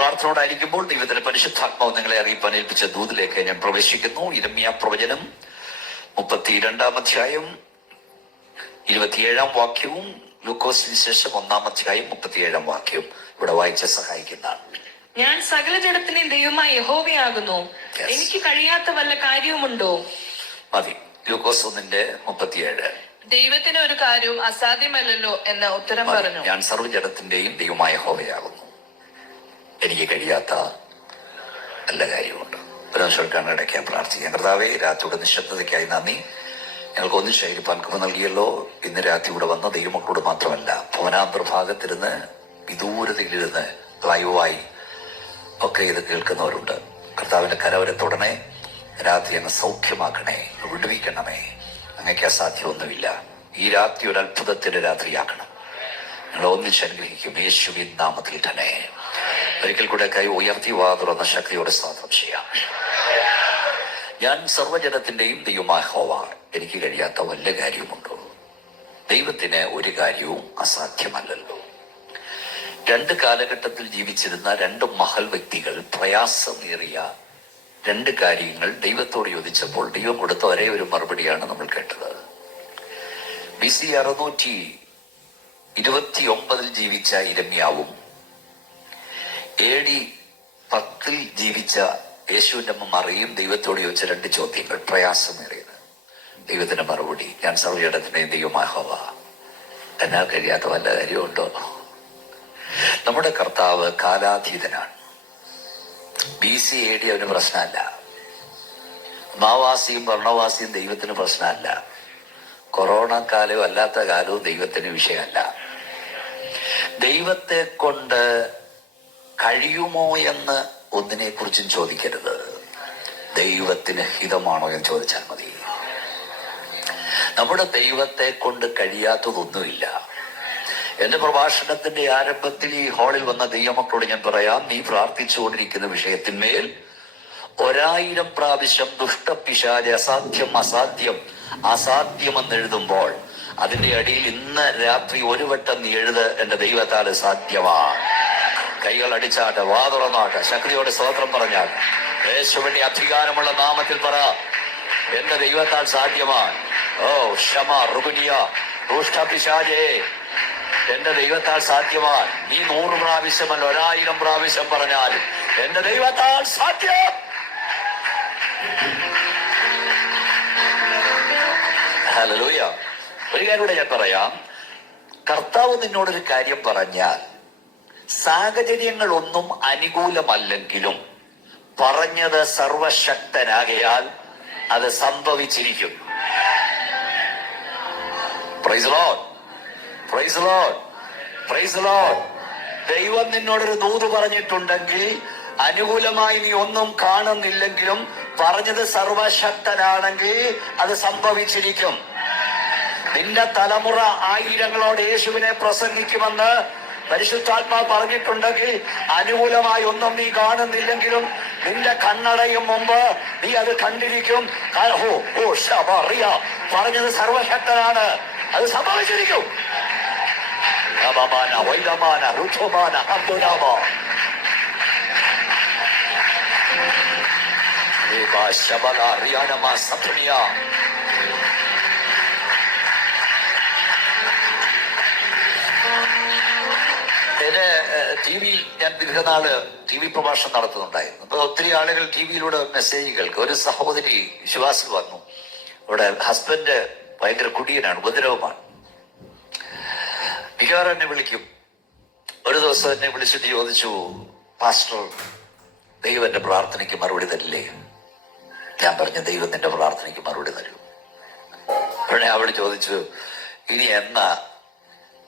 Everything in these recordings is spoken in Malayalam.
പ്രാർത്ഥനയോടായിരിക്കുമ്പോൾ ദൈവത്തിന്റെ പരിശുദ്ധാത്മാവ് നിങ്ങളെ അറിയിപ്പാൻ ഏൽപ്പിച്ച ദൂതിലേക്ക് ഞാൻ പ്രവേശിക്കുന്നു. യിരെമ്യാ പ്രവചനം 32-ാം അധ്യായം 27-ാം വാക്യവും ലൂക്കോസ് സുവിശേഷം 1-ാം അധ്യായം 37-ാം വാക്യവും ഇവിടെ വായിച്ച് സഹായിക്കുന്നതാണ്. ഞാൻ സകല ജഡത്തിന്റെയും ദൈവമായ യഹോവയാകുന്നു, എനിക്ക് കഴിയാത്ത വല്ല കാര്യവുമുണ്ടോ? മതി. ലൂക്കോസ് 1:37. ദൈവത്തിന് ഒരു കാര്യവും അസാധ്യമല്ലല്ലോ എന്ന ഉത്തരം പറഞ്ഞു. ഞാൻ സർവ്വജഡത്തിന്റെയും ദൈവമായ യഹോവയാകുന്നു, എനിക്ക് കഴിയാത്ത നല്ല കാര്യമുണ്ട്. പരമേശ്വരൻ ഇടയ്ക്കാൻ പ്രാർത്ഥിക്കാം. കർത്താവേ, രാത്രിയുടെ നിശബ്ദതയ്ക്കായി നന്ദി. ഞങ്ങൾക്ക് ഒന്നിച്ചായിരിക്കാൻ കൃപ നൽകിയല്ലോ. ഇന്ന് രാത്രി ഇവിടെ വന്ന ദൈവമക്കളോട് മാത്രമല്ല, ഭവനാന്തർഭാഗത്തിരുന്ന് വിദൂരതയിലിരുന്ന് ലൈവായി ഒക്കെ ഇത് കേൾക്കുന്നവരുണ്ട്. കർത്താവിന്റെ കരവരത്തുടനെ രാത്രി അങ്ങ് സൗഖ്യമാക്കണേ, വിടുവിക്കണമേ. അങ്ങക്ക് അസാധ്യമൊന്നുമില്ല. ഈ രാത്രി ഒരു അത്ഭുതത്തിന്റെ രാത്രിയാക്കണം. ഞങ്ങൾ ഒന്നിച്ച് അനുഗ്രഹിക്കും യേശുവിൻ നാമത്തിൽ തന്നെ. ഒരിക്കൽ കൂടെ കൈ ഉയർത്തി വാ തുറന്ന ശക്തിയോടെ സ്തോത്രം ചെയ്യാം. ഞാൻ സർവ്വജനത്തിന്റെയും ദൈവമായ യഹോവ, എനിക്ക് കഴിയാത്ത വല്ല കാര്യവുമുണ്ടോ? ദൈവത്തിന് ഒരു കാര്യവും അസാധ്യമല്ലല്ലോ. രണ്ട് കാലഘട്ടത്തിൽ ജീവിച്ചിരുന്ന രണ്ട് മഹൽ വ്യക്തികൾ പ്രയാസമേറിയ രണ്ട് കാര്യങ്ങൾ ദൈവത്തോട് ചോദിച്ചപ്പോൾ ദൈവം കൊടുത്ത ഒരേ ഒരു മറുപടിയാണ് നമ്മൾ കേട്ടത്. BC 629 ജീവിച്ച യിരെമ്യാവും AD 10 ജീവിച്ച യേശുവിന്റെ അമ്മ മറിയും ദൈവത്തോട് ചോദിച്ച രണ്ട് ചോദ്യങ്ങൾ, പ്രയാസമേറിയത്. ദൈവത്തിന്റെ മറുപടി, ഞാൻ സർവ്വജഡത്തിന്റെയും ദൈവമായ യഹോവ, എന്നാൽ കഴിയാത്ത വല്ല കാര്യമുണ്ടോ? നമ്മുടെ കർത്താവ് കാലാതീതനാണ്. BC AD അവന് പ്രശ്നമല്ല. മാവാസിയും വർണ്ണവാസിയും ദൈവത്തിന് പ്രശ്നമല്ല. കൊറോണ കാലവും അല്ലാത്ത കാലവും ദൈവത്തിന് വിഷയമല്ല. ദൈവത്തെ കൊണ്ട് കഴിയുമോ എന്ന് ഒന്നിനെ കുറിച്ചും ചോദിക്കരുത്. ദൈവത്തിന് ഹിതമാണോ എന്ന് ചോദിച്ചാൽ മതി. നമ്മുടെ ദൈവത്തെ കൊണ്ട് കഴിയാത്തതൊന്നുമില്ല. എന്റെ പ്രഭാഷണത്തിന്റെ ആരംഭത്തിൽ ഈ ഹാളിൽ വന്ന ദൈവമക്കളോട് ഞാൻ പറയാം, നീ പ്രാർത്ഥിച്ചുകൊണ്ടിരിക്കുന്ന വിഷയത്തിന്മേൽ 1000 പ്രാവശ്യം ദുഷ്ടപിശാച് അസാധ്യം അസാധ്യം അസാധ്യമെന്ന് എഴുതുമ്പോൾ അതിന്റെ അടിയിൽ ഇന്ന് രാത്രി ഒരു വട്ടം നീ എഴുത്, എന്റെ ദൈവത്താൽ സാധ്യമാണ്. കൈകൾ അടിച്ചാട്ടെ, വാ തുറന്നാട്ടെ, ശക്തിയോടെ സ്തോത്രം പറഞ്ഞാൽ യേശുവിന്റെ അധികാരമുള്ള നാമത്തിൽ പറ, എന്റെ ദൈവത്താൽ സാധ്യമാണ്. ഓ ക്ഷമ റുബിനിയ ദുഷ്ടപിശാചേ, എന്റെ ദൈവത്താൽ സാധ്യമാണ്. നീ 100 പ്രാവശ്യമല്ല 1000 പ്രാവശ്യം പറഞ്ഞാൽ എന്റെ ദൈവത്താൽ സാധ്യം. ഹല്ലേലൂയ. ഒരു കാര്യം കൂടെ ഞാൻ പറയാം. കർത്താവ് നിന്നോടൊരു കാര്യം പറഞ്ഞാൽ സാഹചര്യങ്ങളൊന്നും അനുകൂലമല്ലെങ്കിലും പറഞ്ഞത് സർവശക്തനാകയാൽ അത് സംഭവിച്ചിരിക്കും. Praise the lord, praise the lord, praise the lord. ദൈവം നിന്നോടൊരു ദൂത് പറഞ്ഞിട്ടുണ്ടെങ്കിൽ അനുകൂലമായി നീ ഒന്നും കാണുന്നില്ലെങ്കിലും പറഞ്ഞത് സർവശക്തനാണെങ്കിൽ അത് സംഭവിച്ചിരിക്കും. നിന്റെ തലമുറ ആയിരങ്ങളോട് യേശുവിനെ പ്രസംഗിക്കുമെന്ന് പരിശുദ്ധാത്മാവ് പറഞ്ഞിട്ടുണ്ടെങ്കിൽ അനുകൂലമായി ഒന്നും നീ കാണുന്നില്ലെങ്കിലും നിന്റെ കണ്ണടയും മുമ്പ് നീ അത് കണ്ടിരിക്കും. പറഞ്ഞത് സർവശക്തനാണ്, അത് സംഭവിച്ചിരിക്കും. TV ഞാൻ ദീർഘനാള് TV പ്രഭാഷണം നടത്തുന്നുണ്ടായിരുന്നു. അപ്പൊ ഒത്തിരി ആളുകൾ TV-യിലൂടെ മെസ്സേജ് കേൾക്കും. ഒരു സഹോദരി വിശ്വാസിൽ വന്നു. അവിടെ ഹസ്ബൻഡ് ഭയങ്കര കുടിയനാണ്, ഉപദ്രവമാണ്. മിക്കവാറും എന്നെ വിളിക്കും. ഒരു ദിവസം എന്നെ വിളിച്ചിട്ട് ചോദിച്ചു, പാസ്റ്റർ, ദൈവം എന്റെ പ്രാർത്ഥനയ്ക്ക് മറുപടി തരില്ലേ? ഞാൻ പറഞ്ഞു, ദൈവം നിന്റെ പ്രാർത്ഥനയ്ക്ക് മറുപടി തരൂ. ഉടനെ അവൾ ചോദിച്ചു, ഇനി എന്നാ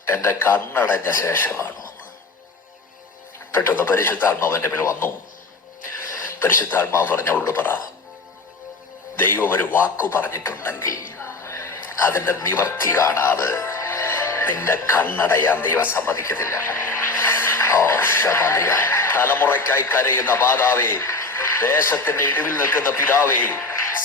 എന്റെ കണ്ണടഞ്ഞ ശേഷമാണോ? പെട്ടെന്ന് പരിശുദ്ധാത്മാവ് എന്റെ മേൽ വന്നു. പരിശുദ്ധാത്മാവ് പറഞ്ഞവളോട് പറ, ദൈവം ഒരു വാക്കു പറഞ്ഞിട്ടുണ്ടെങ്കിൽ അതിന്റെ നിവർത്തി കാണാതെ നിന്റെ കണ്ണടയാൻ ദൈവം സമ്മതിക്കത്തില്ല. തലമുറയ്ക്കായി കരയുന്ന മാതാവേ, ദേശത്തിന്റെ ഇടിവിൽ നിൽക്കുന്ന പിതാവേ,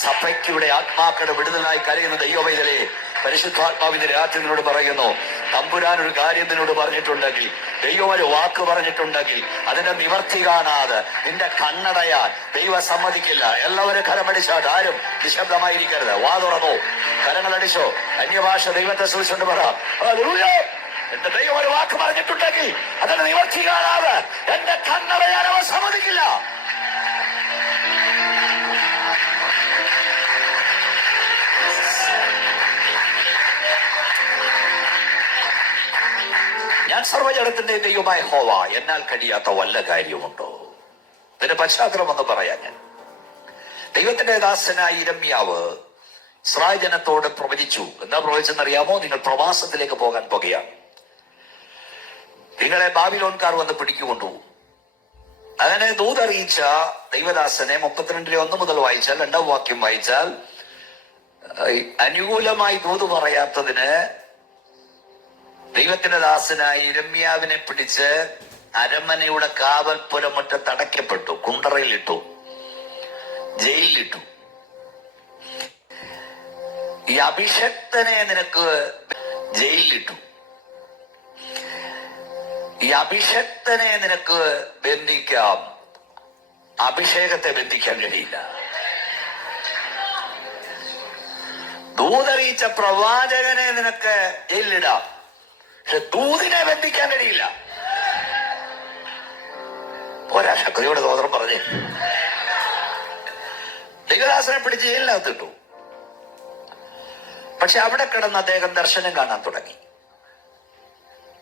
സഭയ്ക്കിവിടെ ആത്മാക്കളുടെ വിടുതലായി കരയുന്ന ദൈവവൈതലേ, പരിശുദ്ധാത്മാവിന്റെ രാത്രികളോട് പറയുന്നു, തമ്പുരാൻ ഒരു കാര്യം നിന്നോട് പറഞ്ഞിട്ടുണ്ടെങ്കിൽ, ദൈവം ഒരു വാക്ക് പറഞ്ഞിട്ടുണ്ടെങ്കിൽ അതിന്റെ നിവർത്തി കാണാതെ നിന്റെ കണ്ണടയാൻ ദൈവം സമ്മതിക്കില്ല. എല്ലാവരും കരമടിച്ചാട്ട്, ആരും നിശബ്ദമായിരിക്കരുത്. വാ തുറന്നോ, കരങ്ങളടിച്ചോ, അന്യഭാഷ ദൈവത്തെ സൂക്ഷിച്ചുകൊണ്ട് പറ. ഹല്ലേലൂയ. എന്റെ ദൈവം ഒരു വാക്ക് പറഞ്ഞിട്ടുണ്ടെങ്കിൽ അതിന്റെ നിവർത്തി കാണാതെ എന്റെ കണ്ണടയാൻ അവൻ സമ്മതിക്കില്ല. ഞാൻ സർവ്വജഗത്തിന്റെ ദൈവമായ യഹോവ, എന്നാൽ കഴിയാത്ത വല്ല കാര്യമുണ്ടോ? ഇതിന്റെ പശ്ചാത്തലം എന്ന് പറയാൻ, ഞാൻ ദൈവത്തിന്റെ ദാസനായ യിരെമ്യാവ് ഇസ്രായേൽ ജനത്തോട് പ്രവചിച്ചു. എന്താ പ്രവചിച്ചെന്നറിയാമോ? നിങ്ങൾ പ്രവാസത്തിലേക്ക് പോകാൻ പോകുകയാണ്, നിങ്ങളെ ബാബിലോൺകാർ വന്ന് പിടിക്കുകൊണ്ടുപോകും. അങ്ങനെ ദൂതറിയിച്ച ദൈവദാസനെ 32:1 മുതൽ വായിച്ചാൽ, 2-ാം വാക്യം വായിച്ചാൽ, അനുകൂലമായി ദൂത് പറയാത്തതിന് ദൈവത്തിന്റെ ദാസനായ യിരെമ്യാവിനെ പിടിച്ച് അരമനയുടെ കാവൽപ്പുരമുറ്റത്ത് അടയ്ക്കപ്പെട്ടു, കുണ്ടറയിലിട്ടു, ജയിലിലിട്ടു. ഈ അഭിഷക്തനെ നിനക്ക് ജയിലിലിട്ടു, ഈ അഭിഷക്തനെ നിനക്ക് ബന്ധിക്കാം, അഭിഷേകത്തെ ബന്ധിക്കാൻ കഴിയില്ല. ദൂതറിയിച്ച പ്രവാചകനെ നിനക്ക് ജയിലിലിടാം, പക്ഷെ ദൂതിനെ ബന്ധിക്കാൻ കഴിയില്ല. പോരാ, ശക്തിയോടെ തോതരം പറഞ്ഞേ. ദൈവദാസനെ പിടിച്ച് ജയിലിനകത്തിട്ടു. പക്ഷെ അവിടെ കിടന്ന് അദ്ദേഹം ദർശനം കാണാൻ തുടങ്ങി.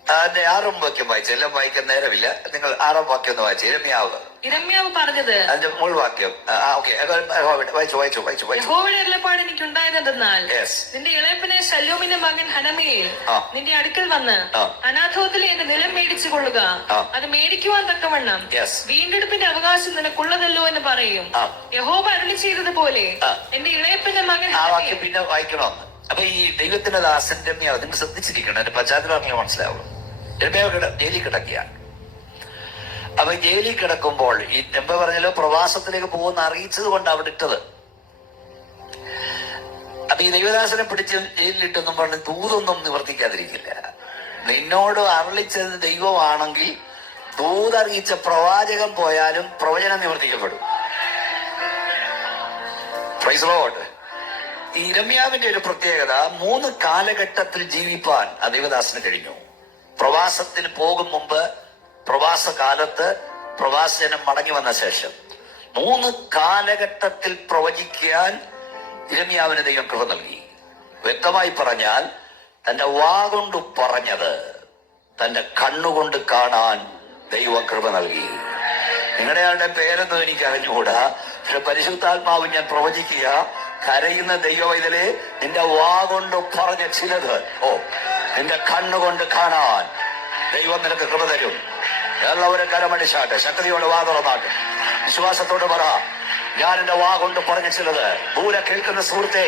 അതിന്റെ 6-ാം വാക്യം വായിച്ചു. എല്ലാം വായിക്കാൻ നേരമില്ല, നിങ്ങൾ 6-ാം വാക്യം ഒന്ന് വായിച്ചു. യിരെമ്യാവ് പറഞ്ഞത്, അതിന്റെ മുൾ വാക്യം വായിച്ചു. യഹോവയുടെ അരുളപ്പാട് എനിക്കുണ്ടായതെന്നാൽ, നിന്റെ ഇളയപ്പനെ ശല്ലൂമിന്റെ മകൻ ഹനമയേൽ നിന്റെ അടുക്കൽ വന്ന് അനാഥോത്തിലെ എന്റെ നിലം മേടിച്ചു കൊള്ളുക, അത് മേടിക്കുവാൻ തക്കവണ്ണം വീണ്ടെടുപ്പിന്റെ അവകാശം നിനക്കുള്ളതല്ലോ എന്ന് പറയും. യഹോവ അരുളി ചെയ്തതുപോലെ എന്റെ ഇളയപ്പന്റെ മകൻ. ആ വാക്യം പിന്നെ വായിക്കണം. അപ്പൊ ഈ ദൈവത്തിന്റെ ദാസന്റെ നിങ്ങൾ ശ്രദ്ധിച്ചിരിക്കണം, അതിന്റെ പശ്ചാത്തലം അങ്ങനെ മനസ്സിലാവുള്ളൂ. ജയിലിൽ കിടക്കുകയാണ്. അപ്പൊ ജയിലിൽ കിടക്കുമ്പോൾ ഈ നെമ്പ പറഞ്ഞല്ലോ, പ്രവാസത്തിലേക്ക് പോകുന്ന അറിയിച്ചത് കൊണ്ട് അവിടെ ഇട്ടത്. അപ്പൊ ഈ ദൈവദാസനെ പിടിച്ച് ജയിലിലിട്ടെന്നും പറഞ്ഞ് ദൂതൊന്നും നിവർത്തിക്കാതിരിക്കില്ല. നിന്നോട് അരുളിച്ചത് ദൈവമാണെങ്കിൽ ദൂതറിയിച്ച പ്രവാചകൻ പോയാലും പ്രവചനം നിവർത്തിക്കപ്പെടും. Praise Lord. ഈ യിരെമ്യാവിന്റെ ഒരു പ്രത്യേകത, 3 കാലഘട്ടത്തിൽ ജീവിപ്പാൻ ആ ദൈവദാസന് കഴിഞ്ഞു. പ്രവാസത്തിന് പോകും മുമ്പ്, പ്രവാസകാലത്ത്, പ്രവാസജനം മടങ്ങി വന്ന ശേഷം 3 കാലഘട്ടത്തിൽ പ്രവചിക്കാൻ യിരെമ്യാവിന് ദൈവം കൃപ നൽകി. വ്യക്തമായി പറഞ്ഞാൽ, തന്റെ വാ കൊണ്ട് പറഞ്ഞത് തന്റെ കണ്ണുകൊണ്ട് കാണാൻ ദൈവം കൃപ നൽകി. നിങ്ങളുടെ ആളുടെ പേരൊന്നും എനിക്ക് അറിഞ്ഞുകൂടാ, പക്ഷെ പരിശുദ്ധാത്മാവ് ഞാൻ പ്രവചിക്കുക, കരയുന്ന ദൈവവൈതലേ, നിന്റെ വാ കൊണ്ട് പറഞ്ഞ ചിലത് നിന്റെ കണ്ണുകൊണ്ട് കാണാൻ ദൈവം നിനക്ക് കൃപ തരും. എല്ലാവരും കരമടിച്ചാട്ടെ, ശക്തിയോടെ വാ തുറന്നാട്ടെ, വിശ്വാസത്തോട് പറ, ഞാൻ എന്റെ വാ കൊണ്ട് പറഞ്ഞ ചിലത്. ദൂരെ കേൾക്കുന്ന സുഹൃത്തെ,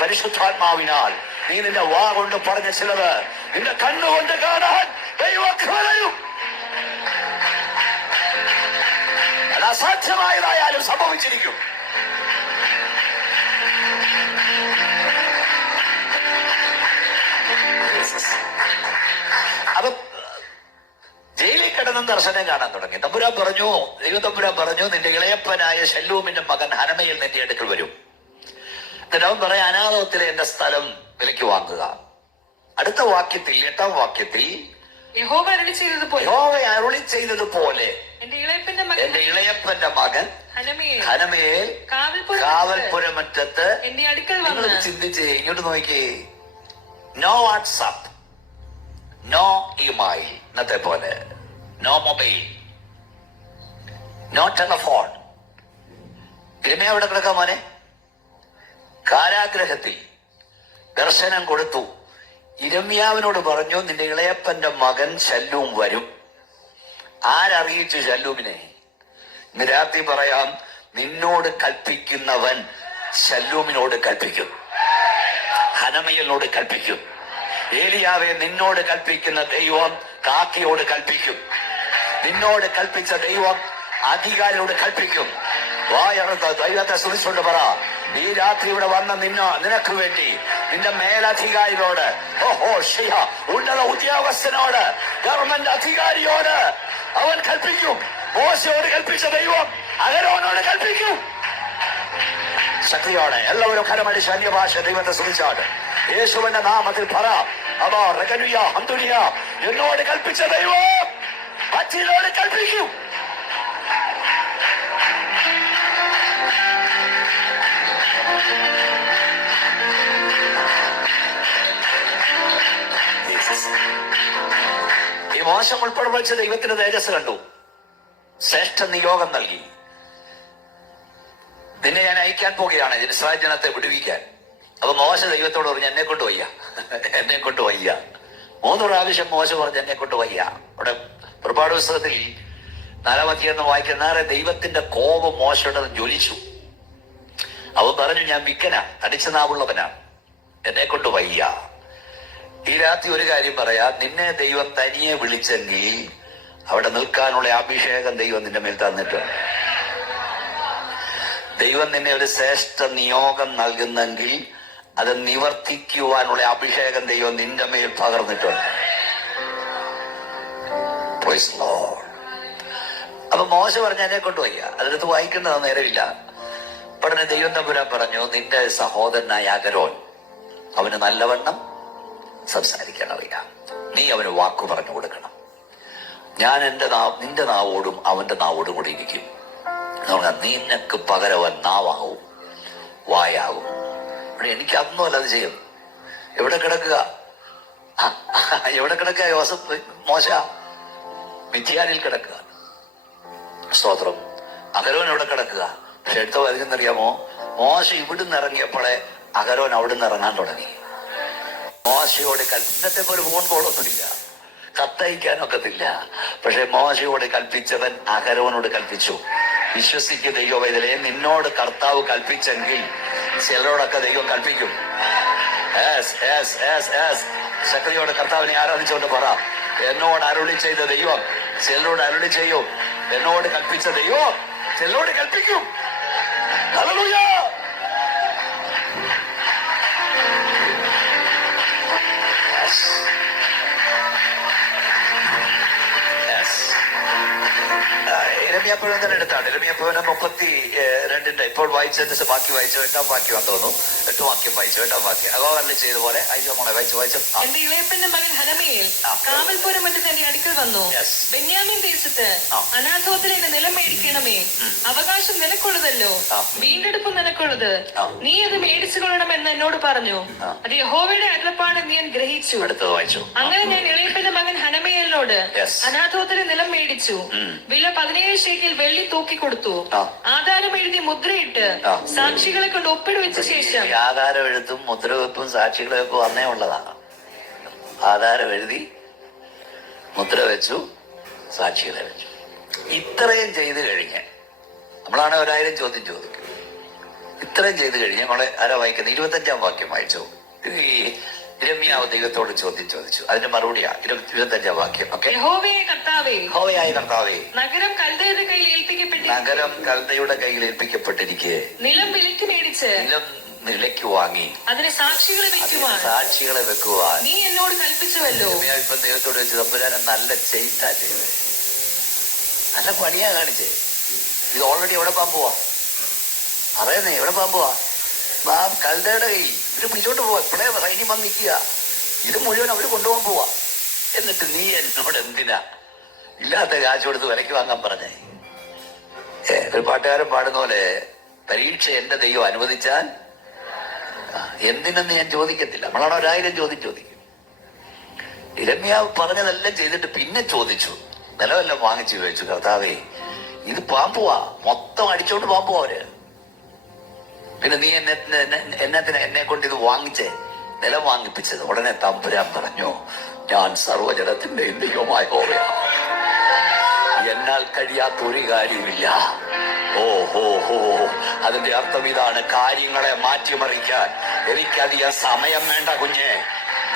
പരിശുദ്ധാത്മാവിനാൽ നീ നിന്റെ വാ കൊണ്ട് പറഞ്ഞ ചിലത് നിന്റെ കണ്ണുകൊണ്ട് കാണാൻ ദൈവം കൃപ തരും. അസാധ്യമായതായാലും സംഭവിച്ചിരിക്കും. അപ്പൊ ജയിലിൽ കിടന്നും ദർശനം കാണാൻ തുടങ്ങി. തമ്പുരാൻ പറഞ്ഞു, ദൈവത്തമ്പുരാൻ പറഞ്ഞു, നിന്റെ ഇളയപ്പനായ ശല്ലൂമിന്റെ മകൻ ഹനമയേൽ നിന്റെ അടുക്കൽ വരും. എന്നിട്ട് അവൻ പറയാം, അനാഥത്തിലെ എന്റെ സ്ഥലം വിലയ്ക്ക് വാങ്ങുക. അടുത്ത വാക്യത്തിൽ, 8-ാം വാക്യത്തിൽ, യഹോവ അരുളി ചെയ്തതുപോലെ എന്റെ ഇളയപ്പന്റെ മകൻ ഹനമയേൽ കാവൽപ്പുരമറ്റത്ത്. നിങ്ങൾ ചിന്തിച്ച് ഇങ്ങോട്ട് നോക്കിയേ, നോ വാട്സാപ്പ്, നോ ഇമെയിൽ, ഇന്നത്തെ പോലെ നോ മൊബൈൽ, നോ ടെലഫോൺ. യിരെമ്യാവ് എവിടെ കിടക്കാം മോനെ? കാരാഗ്രഹത്തിൽ. ദർശനം കൊടുത്തു. യിരെമ്യാവിനോട് പറഞ്ഞു, നിന്റെ ഇളയപ്പന്റെ മകൻ ശല്ലൂം വരും. ആരറിയിച്ചു ശല്ലൂമിനെ? ഇന്ന് രാത്രി പറയാം, നിന്നോട് കൽപ്പിക്കുന്നവൻ ശല്ലൂമിനോട് കൽപ്പിക്കും, ഹനമയേലിനോട് കൽപ്പിക്കും. ഏലിയാവെ, നിന്നോട് കൽപ്പിക്കുന്ന ദൈവം കാക്കയോട് കൽപ്പിക്കും. നിന്നോട് കൽപ്പിച്ച ദൈവം അധികാരിയോട് കൽപ്പിക്കും. വായർത്ത് ദൈവത്തെ സ്തുതിച്ചുകൊണ്ട് പറ, ഈ രാത്രി ഇവിടെ വന്ന നിനക്ക് വേണ്ടി നിന്റെ മേലധികാരിയോട്, ഉന്നത ഉദ്യോഗസ്ഥനോട്, ഗവൺമെന്റ് അധികാരിയോട് അവൻ കൽപ്പിക്കും. മോശയോട് കൽപ്പിച്ച ദൈവം അഹരോനോട് കൽപ്പിക്കും. ശക്തിയോടെ എല്ലാവരും കരമടിച്ച് അന്യഭാഷ ദൈവത്തെ സ്തുതിച്ചാണ്. യേശുവിന്റെ നാമത്തിൽ പറ, എന്നോട് കൽപ്പിച്ച ദൈവം മറ്റോട് കൽപ്പിക്കും. ഈ മോശം ഉൾപ്പെടെ വെച്ച് ദൈവത്തിന് തേജസ് കണ്ടു, ശ്രേഷ്ഠ നിയോഗം നൽകി. നിന്നെ ഞാൻ അയക്കാൻ പോവുകയാണ് ഇസ്രായേൽ ജനത്തെ വിടുവിക്കാൻ. അപ്പൊ മോശ ദൈവത്തോട് പറഞ്ഞു, എന്നെ കൊണ്ട് വയ്യ, എന്നെ കൊണ്ട് വയ്യ. 3 പ്രാവശ്യം മോശ പറഞ്ഞു, എന്നെ കൊണ്ട് വയ്യ. അവിടെ പുറപ്പാട് പുസ്തകത്തിൽ 4-ാം അധ്യായം വായിക്കുന്ന ദൈവത്തിന്റെ കോപം മോശയുടെ ജ്വലിച്ചു. അവൻ പറഞ്ഞു, ഞാൻ വിക്കനാ, അടിച്ച നാവുള്ളവനാണ്, എന്നെ കൊണ്ട് വയ്യ. ഈ രാത്രി ഒരു കാര്യം പറയാ, നിന്നെ ദൈവം തനിയെ വിളിച്ചെങ്കിൽ അവിടെ നിൽക്കാനുള്ള അഭിഷേകം ദൈവം നിന്റെ മേൽ തന്നിട്ടുണ്ട്. ദൈവം നിന്നെ ഒരു ശ്രേഷ്ഠ നിയോഗം നൽകുന്നെങ്കിൽ അത് നിവർത്തിക്കുവാനുള്ള അഭിഷേകം ദൈവം നിന്റെ മേൽ പകർന്നിട്ടുണ്ട്. അപ്പൊ മോശ പറഞ്ഞ എന്നെ കൊണ്ട് വയ്യ, അതിനകത്ത് വായിക്കേണ്ടത് നേരമില്ല. പഠന ദൈവം തമ്പുരാൻ പറഞ്ഞു, നിന്റെ സഹോദരനായ അഹരോൻ, അവന് നല്ലവണ്ണം സംസാരിക്കാൻ അറിയാം, നീ അവന് വാക്കു പറഞ്ഞു കൊടുക്കണം. ഞാൻ നിന്റെ നാവോടും അവന്റെ നാവോടും കൂടി ഇരിക്കും. നിനക്ക് പകരവൻ നാവാവും, വായാവും. എനിക്ക് അതൊന്നും അല്ല അത് ചെയ്യും. എവിടെ കിടക്കുക മോശ? മിഥ്യാനിൽ കിടക്കുക. സ്തോത്രം. അഹരോൻ എവിടെ കിടക്കുക? പക്ഷെ എടുത്ത വരുന്നറിയാമോ, മോശ ഇവിടുന്ന് ഇറങ്ങിയപ്പോഴേ അഹരോൻ അവിടുന്ന് ഇറങ്ങാൻ തുടങ്ങി. മോശയോട് ഇന്നത്തെ പോലെ ഫോൺ കോളൊന്നുമില്ല, കത്തയക്കാനൊക്കത്തില്ല. പക്ഷെ മോശയോട് കൽപ്പിച്ചവൻ അഹരോനോട് കൽപ്പിച്ചു. വിശ്വസിക്കുക ദൈവവൈതലേ, നിന്നോട് കർത്താവ് കൽപ്പിച്ചെങ്കിൽ ചിലരോടൊക്കെ ദൈവം കൽപ്പിക്കും. ശക്തിയോടെ കർത്താവിനെ ആരാധിച്ചുകൊണ്ട് പറ, എന്നോട് അരുളി ചെയ്ത ദൈവം ചിലരോട് അരുളി ചെയ്യും. എന്നോട് കൽപ്പിച്ച ദൈവം ചിലരോട് കൽപ്പിക്കും. ഹല്ലേലൂയ. ഇരമ്യാപ്രവചനം എടുത്താണ്. ഇരമ്യാപ്രവചനം 32 ഇപ്പോൾ വായിച്ചതിന് ബാക്കി വായിച്ചു. 8-ാം വാക്യം തോന്നുന്നു. 8 വാക്യം വായിച്ചു. 8-ാം വാക്യം അഗോവല്ലേ ചെയ്ത പോലെ മോളെ വായിച്ചു. എന്റെ ഇളയപ്പന്റെ മകൻ ഹനമേൽ കാവൽപുരം മറ്റു തന്റെ അടുക്കൽ വന്നു. ബെന്യാമീൻ ദേശത്ത് അനാഥോത്തിൽ എന്റെ നിലം മേടിക്കണമേ, അവകാശം നിനക്കുള്ളതല്ലോ, വീണ്ടെടുപ്പ് നിനക്കുള്ളത്, നീ അത് മേടിച്ചു കൊള്ളണമെന്ന് എന്നോട് പറഞ്ഞു. അത് യഹോവയുടെ അരുളപ്പാട് ഞാൻ ഗ്രഹിച്ചു. അങ്ങനെ ഞാൻ ഇളയപ്പന്റെ മകൻ ഹനമേലിനോട് അനാഥോത്തിലെ നിലം മേടിച്ചു. വില 17 ശേക്കെൽ വെള്ളി തൂക്കി കൊടുത്തു. ആധാരം എഴുതി മുദ്രയിട്ട് സാക്ഷികളെ കൊണ്ട് ഒപ്പിടുവെച്ച ശേഷം. ആധാരം എഴുത്തും മുദ്രവെപ്പും സാക്ഷികളെ വെപ്പും അന്നേ ഉള്ളതാണ്. ആധാരം എഴുതി മുദ്ര വെച്ചു, സാക്ഷികളെ വെച്ചു. ഇത്രയും ചെയ്ത് കഴിഞ്ഞ് നമ്മളാണ് 1000 ചോദ്യം ചോദിക്കും. ഇത്രയും ചെയ്ത് കഴിഞ്ഞ് നമ്മളെ ആരാ വായിക്കുന്നത്? 25-ാം വാക്യം വായിച്ചു. ഈ ഇരമ്യാവ് ദൈവത്തോട് ചോദ്യം ചോദിച്ചു, അതിന്റെ മറുപടിയാ 25-ാം വാക്യം. യഹോവയായ കർത്താവേ, നഗരം കൽദയുടെ കയ്യിൽ ഏൽപ്പിക്കപ്പെട്ടിരിക്കെ നിലം വിലയ്ക്ക് മേടിച്ച് നിലം വിലയ്ക്ക് വാങ്ങി അതിന് സാക്ഷികളെ വെക്കുവാൻ നീ എന്നോട് കൽപ്പിച്ചുവല്ലോ. ഇപ്പം ദൈവത്തോട് വെച്ച് തമ്പുരാനെ നല്ല ചെയ്താ ചെയ്തേ, നല്ല പണിയാ കാണിച്ചേ. ഇത് ഓൾറെഡി എവിടെ പോകാൻ പോവാ? പറയുന്നേ, എവിടെ പോകാൻ പോവാ? കൽദയുടെ കയ്യിൽ ഇവര് പിടിച്ചോണ്ട് പോവാ. ഇപ്പോഴേ സൈന്യം വന്ന് നിൽക്കുക. ഇത് മുഴുവൻ അവര് കൊണ്ടുപോകാൻ പോവാ. എന്നിട്ട് നീ എന്നോട് എന്തിനാ ഇല്ലാത്ത കാശ് കൊടുത്ത് വിലയ്ക്ക് വാങ്ങാൻ പറഞ്ഞേ? ഒരു പാട്ടുകാരൻ പാടുന്ന പോലെ, പരീക്ഷ എന്റെ ദൈവം അനുവദിച്ചാൽ എന്തിനെന്ന് ഞാൻ ചോദിക്കത്തില്ല. നമ്മളാണ് 1000 ചോദ്യം ചോദിക്കും. ഇരമ്യാവ് പറഞ്ഞതെല്ലാം ചെയ്തിട്ട് പിന്നെ ചോദിച്ചു, നിലമെല്ലാം വാങ്ങിച്ചു ചോദിച്ചു, കർത്താവേ ഇത് പാമ്പുവാ, മൊത്തം അടിച്ചോണ്ട് പാമ്പുവാ അവര്. പിന്നെ നീ എന്നെ കൊണ്ട് ഇത് വാങ്ങിച്ചേ, നിലം വാങ്ങിപ്പിച്ചത്. ഉടനെ തമ്പുരാൻ പറഞ്ഞു, ഞാൻ സർവ്വജനത്തിന്റെ ദൈവമായ യഹോവയാ, എന്നാൽ കഴിയാത്ത ഒരു കാര്യമില്ല. അതിന്റെ അർത്ഥം ഇതാണ്, കാര്യങ്ങളെ മാറ്റിമറിക്കാൻ എനിക്കധികം സമയം വേണ്ട കുഞ്ഞെ.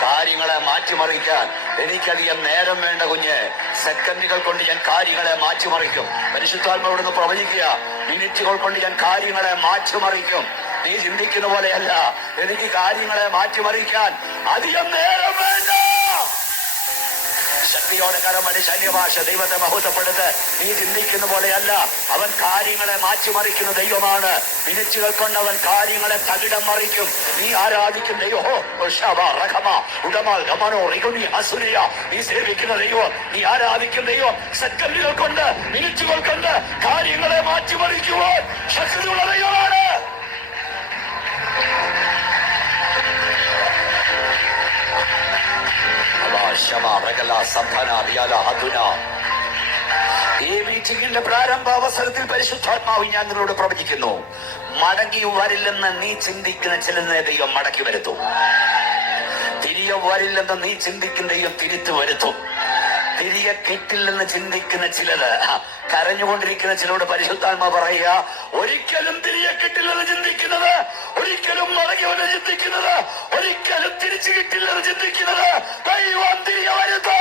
കാര്യങ്ങളെ മാറ്റിമറിക്കാൻ എനിക്കധികം നേരം വേണ്ട കുഞ്ഞ്. സെക്കൻഡുകൾ കൊണ്ട് ഞാൻ കാര്യങ്ങളെ മാറ്റിമറിക്കും. പരിശുദ്ധാത്മാവിടുന്ന് പ്രവചിക്കുക, മിനിറ്റുകൾ കൊണ്ട് ഞാൻ കാര്യങ്ങളെ മാറ്റിമറിക്കും. നീ ചിന്തിക്കുന്ന പോലെയല്ല. എനിക്ക് കാര്യങ്ങളെ മാറ്റിമറിക്കാൻ അധികം നേരം വേണ്ട. ശക്തിയോടെ കരമടി ശല്യഭാഷ ദൈവത്തെ മഹത്വപ്പെടുത്ത്. നീ ചിന്തിക്കുന്ന പോലെയല്ല, അവൻ കാര്യങ്ങളെ മാറ്റിമറിക്കുന്ന ദൈവമാണ്. മിനിറ്റുകൾ കൊണ്ട് അവൻ കാര്യങ്ങളെ തകിടം മറിക്കും. നീ ആരാധിക്കുന്ന ദൈവം, നീ സേവിക്കുന്ന ദൈവം, നീ ആരാധിക്കുന്ന ദൈവം സെക്കൻഡുകൾ കൊണ്ട്, മിനിറ്റുകൾ കൊണ്ട് കാര്യങ്ങളെ മാറ്റിമറിക്കുവാൻ ശക്തിയുള്ള ദൈവമാണ്. ഈ മീറ്റിംഗിന്റെ പ്രാരംഭ അവസരത്തിൽ പരിശുദ്ധാത്മാവ് ഞാൻ നിങ്ങളോട് പ്രവചിക്കുന്നു, മടങ്ങി വരില്ലെന്ന് നീ ചിന്തിക്കുന്ന ചിലതിനെ ദൈവം മടക്കി വരുത്തും. തിരികെ വരില്ലെന്ന് നീ ചിന്തിക്കുന്ന ദൈവം തിരിച്ചു വരുത്തും. തിരികെ കിട്ടില്ലെന്ന് ചിന്തിക്കുന്ന ചിലത്, കരഞ്ഞുകൊണ്ടിരിക്കുന്ന ചിലരോട് പരിശുദ്ധാത്മാ പറയുക, ഒരിക്കലും തിരികെ കിട്ടില്ലെന്ന് ചിന്തിക്കുന്നത്, ഒരിക്കലും മടങ്ങി വന്ന് ചിന്തിക്കുന്നത്, ഒരിക്കലും തിരിച്ചു കിട്ടില്ലെന്ന് ചിന്തിക്കുന്നത് ദൈവം തിരികെ വരുത്തോ.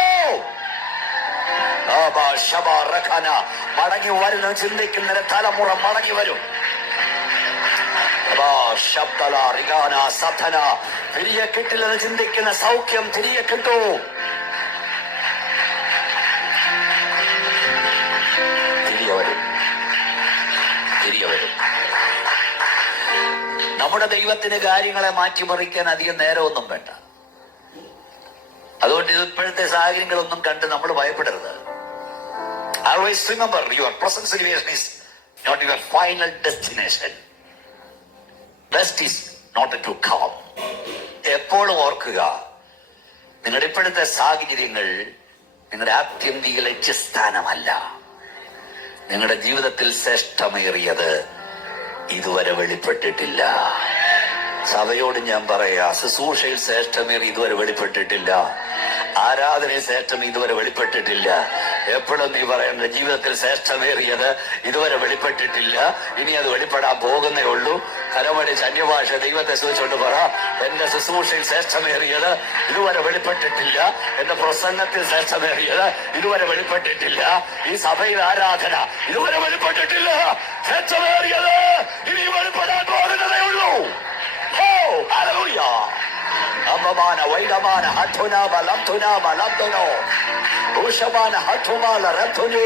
മടങ്ങി വരുന്ന ചിന്തിക്കുന്ന തലമുറ മടങ്ങി വരും. തിരികെ കിട്ടില്ലെന്ന് ചിന്തിക്കുന്ന സൗഖ്യം തിരികെ കിട്ടൂ. തിരികെ വരും. നമ്മുടെ ദൈവത്തിന് കാര്യങ്ങളെ മാറ്റിമറിക്കാൻ അധികം നേരമൊന്നും വേണ്ട. അതുകൊണ്ട് ഇപ്പോഴത്തെ സാഹചര്യങ്ങളൊന്നും കണ്ട് നമ്മൾ ഭയപ്പെടരുത്. Always remember, your present situation is not your final destination. Best is not to come. എപ്പോഴും ഓർക്കുക, നിങ്ങളുടെ ഇപ്പോഴത്തെ സാഹചര്യങ്ങൾ നിങ്ങളുടെ ആത്യന്തിക ലക്ഷ്യസ്ഥാനമല്ല. നിങ്ങളുടെ ജീവിതത്തിൽ ശ്രേഷ്ഠമേറിയത് ഇതുവരെ വെളിപ്പെട്ടിട്ടില്ല. സഭയോട് ഞാൻ പറയാ, ശുശ്രൂഷയിൽ ശ്രേഷ്ഠമേറി ഇതുവരെ വെളിപ്പെട്ടിട്ടില്ല. ആരാധനയിൽ ശ്രേഷ്ഠം ഇതുവരെ വെളിപ്പെട്ടിട്ടില്ല. എപ്പോഴും നീ പറയേണ്ട, ജീവിതത്തിൽ ശ്രേഷ്ഠമേറിയത് ഇതുവരെ വെളിപ്പെട്ടിട്ടില്ല, ഇനി അത് വെളിപ്പെടാൻ പോകുന്നേ ഉള്ളൂ. കരമടി ശല്യഭാഷ ദൈവത്തെ സൂചിച്ചോണ്ട് പറ, എന്റെ ശുശ്രൂഷയിൽ ശ്രേഷ്ഠമേറിയത് ഇതുവരെ വെളിപ്പെട്ടിട്ടില്ല. എന്റെ പ്രസംഗത്തിൽ ശ്രേഷ്ഠമേറിയത് ഇതുവരെ വെളിപ്പെട്ടിട്ടില്ല. ഈ സഭയിൽ ആരാധന ഇതുവരെ വെളിപ്പെട്ടിട്ടില്ല. ശ്രേഷ്ഠമേറിയത് ഇനി വെളിപ്പെടാൻ പോകുന്നതേ ഉള്ളൂ. Amamana waidamana hatuna balamtuna balamtuno ushamana hatumala ramtuni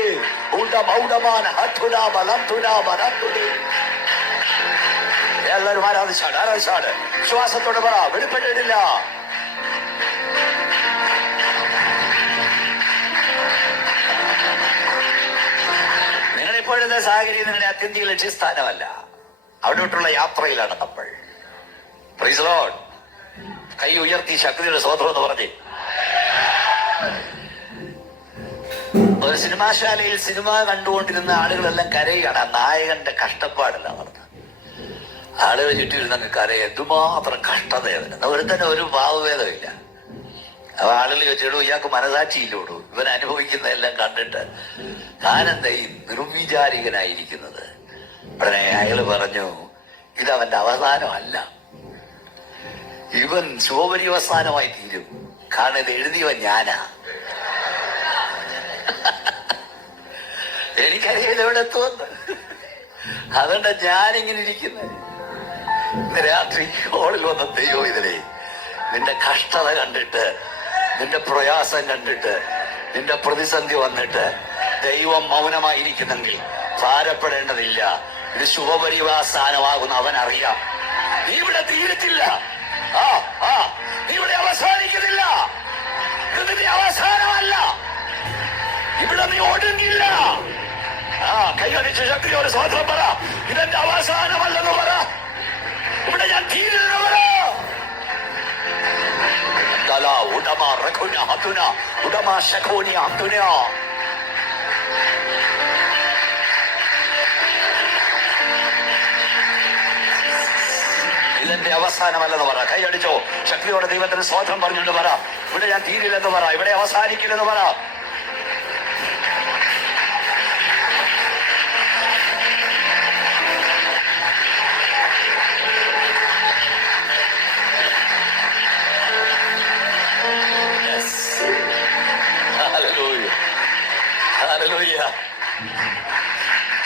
udamana hatuna balamtuna balamtuni. എല്ലാവരും ആരാധിച്ചാട് വിശ്വാസത്തോടെ പറ, വെളിപ്പെട്ടിട്ടില്ല. നിങ്ങളിപ്പോഴത്തെ സാഹചര്യം നിങ്ങളുടെ അത്യന്തിക ലക്ഷ്യസ്ഥാനമല്ല. അവിടോട്ടുള്ള യാത്രയിലാണ് നമ്മൾ. Price the Lord. കൈ ഉയർത്തി ശക്തിയുടെ സ്വതന്ത്രം എന്ന് പറഞ്ഞ് ഒരു സിനിമാശാലയിൽ സിനിമ കണ്ടുകൊണ്ടിരുന്ന ആളുകളെല്ലാം കരയുകയാണ്. ആ നായകന്റെ കഷ്ടപ്പാടല്ല പറഞ്ഞത്. ആളുകൾ ചുറ്റിയിരുന്നങ്ങ് കരയ, എന്തുമാത്രം കഷ്ടതയാണ്. ഒരുത്തന്നെ ഒരു ഭാവഭേദമില്ല. അപ്പൊ ആളുകൾ ചോദിച്ചിടൂ, ഇയാൾക്ക് മനസാക്ഷിയില്ലോടൂ, ഇവൻ അനുഭവിക്കുന്നതെല്ലാം കണ്ടിട്ട് താനെന്താ ഈ നിർവിചാരികനായിരിക്കുന്നത്. ഉടനെ അയാൾ പറഞ്ഞു, ഇതവന്റെ അവസാനമല്ല, ഇവൻ ശോഭനീയവസാനമായി തീരും. കാരണം ഇത് എഴുതിയവൻ ഞാനാ. എനിക്കറിയില്ല എവിടെ എത്തുമെന്ന്. അതുകൊണ്ട് ഞാനിങ്ങനെ ഇരിക്കുന്നത്. ഇന്ന് രാത്രി ഹോളിൽ വന്ന ദൈവം ഇതിനെ നിന്റെ കഷ്ടത കണ്ടിട്ട്, നിന്റെ പ്രയാസം കണ്ടിട്ട്, നിന്റെ പ്രതിസന്ധി വന്നിട്ട് ദൈവം മൗനമായിരിക്കുന്നെങ്കിൽ ഭാരപ്പെടേണ്ടതില്ല. ഇത് ശുഭപരിവാസാനമാകുന്ന അവനറിയാം. നീ ഇവിടെ തീരത്തില്ല, നീ ഇവിടെ അവസാനിക്കുന്നില്ല. ഇതിന്റെ അവസാനമല്ല, ഇവിടെ നീ ഒടുങ്ങില്ല. കൈകടിച്ച ശക്തിയോട് സ്വാതന്ത്ര്യം പറ, ഇതെന്റെ അവസാനമല്ലെന്ന് പറ. ഇവിടെ ഞാൻ തീരുന്ന പറ. ഇതെന്റെ അവസാനമല്ലെന്ന് പറ. കൈയടിച്ചോ, ശക്തിയോടെ ദൈവത്തിന് സ്വാതന്ത്ര്യം പറഞ്ഞുകൊണ്ട് പറ, ഇവിടെ ഞാൻ തീരില്ലെന്ന് പറ, ഇവിടെ അവസാനിക്കില്ലെന്ന് പറ.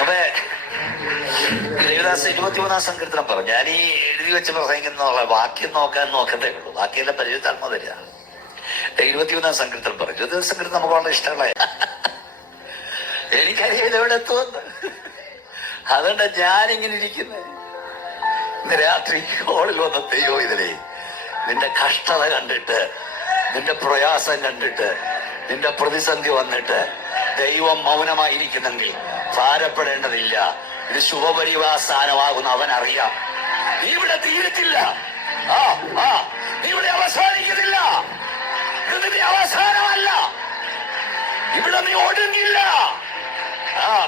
അപ്പൊ ദേവദാസ് 23-ാം സങ്കീർത്തനം പറഞ്ഞു. ഞാൻ ഈ എഴുതി വെച്ച് പ്രസംഗിക്കുന്ന വാക്യം നോക്കാൻ നോക്കത്തേ ഉള്ളൂ, ബാക്കിയെല്ലാം പരിചയം തരിക. 23-ാം സങ്കീർത്തനം പറഞ്ഞു. ജ്യോതിഷ സങ്കീർത്തനം നമുക്ക് വളരെ ഇഷ്ടമുള്ള, എനിക്കറിയാം ഇതെവിടെ എത്തുമെന്ന്. അതുകൊണ്ട് ഞാനിങ്ങനെ ഇരിക്കുന്നത്. ഇന്ന് രാത്രി ഹോളിൽ വന്ന ദൈവം ഇതിനെ നിന്റെ കഷ്ടത കണ്ടിട്ട്, നിന്റെ പ്രയാസം കണ്ടിട്ട്, നിന്റെ പ്രതിസന്ധി വന്നിട്ട് ദൈവം മൗനമായിരിക്കുന്നെങ്കിൽ ഭാരപ്പെടേണ്ടതില്ല. ഇത് ശുഭപരിവാസാനമാകുന്ന അവൻ അറിയാം. നീ ഇവിടെ തീരത്തില്ല, നീ ഇവിടെ അവസാനിക്കുന്നില്ല. ഇത് നിന്റെ അവസാനമല്ല, ഇവിടെ നീ ഒടുങ്ങില്ല.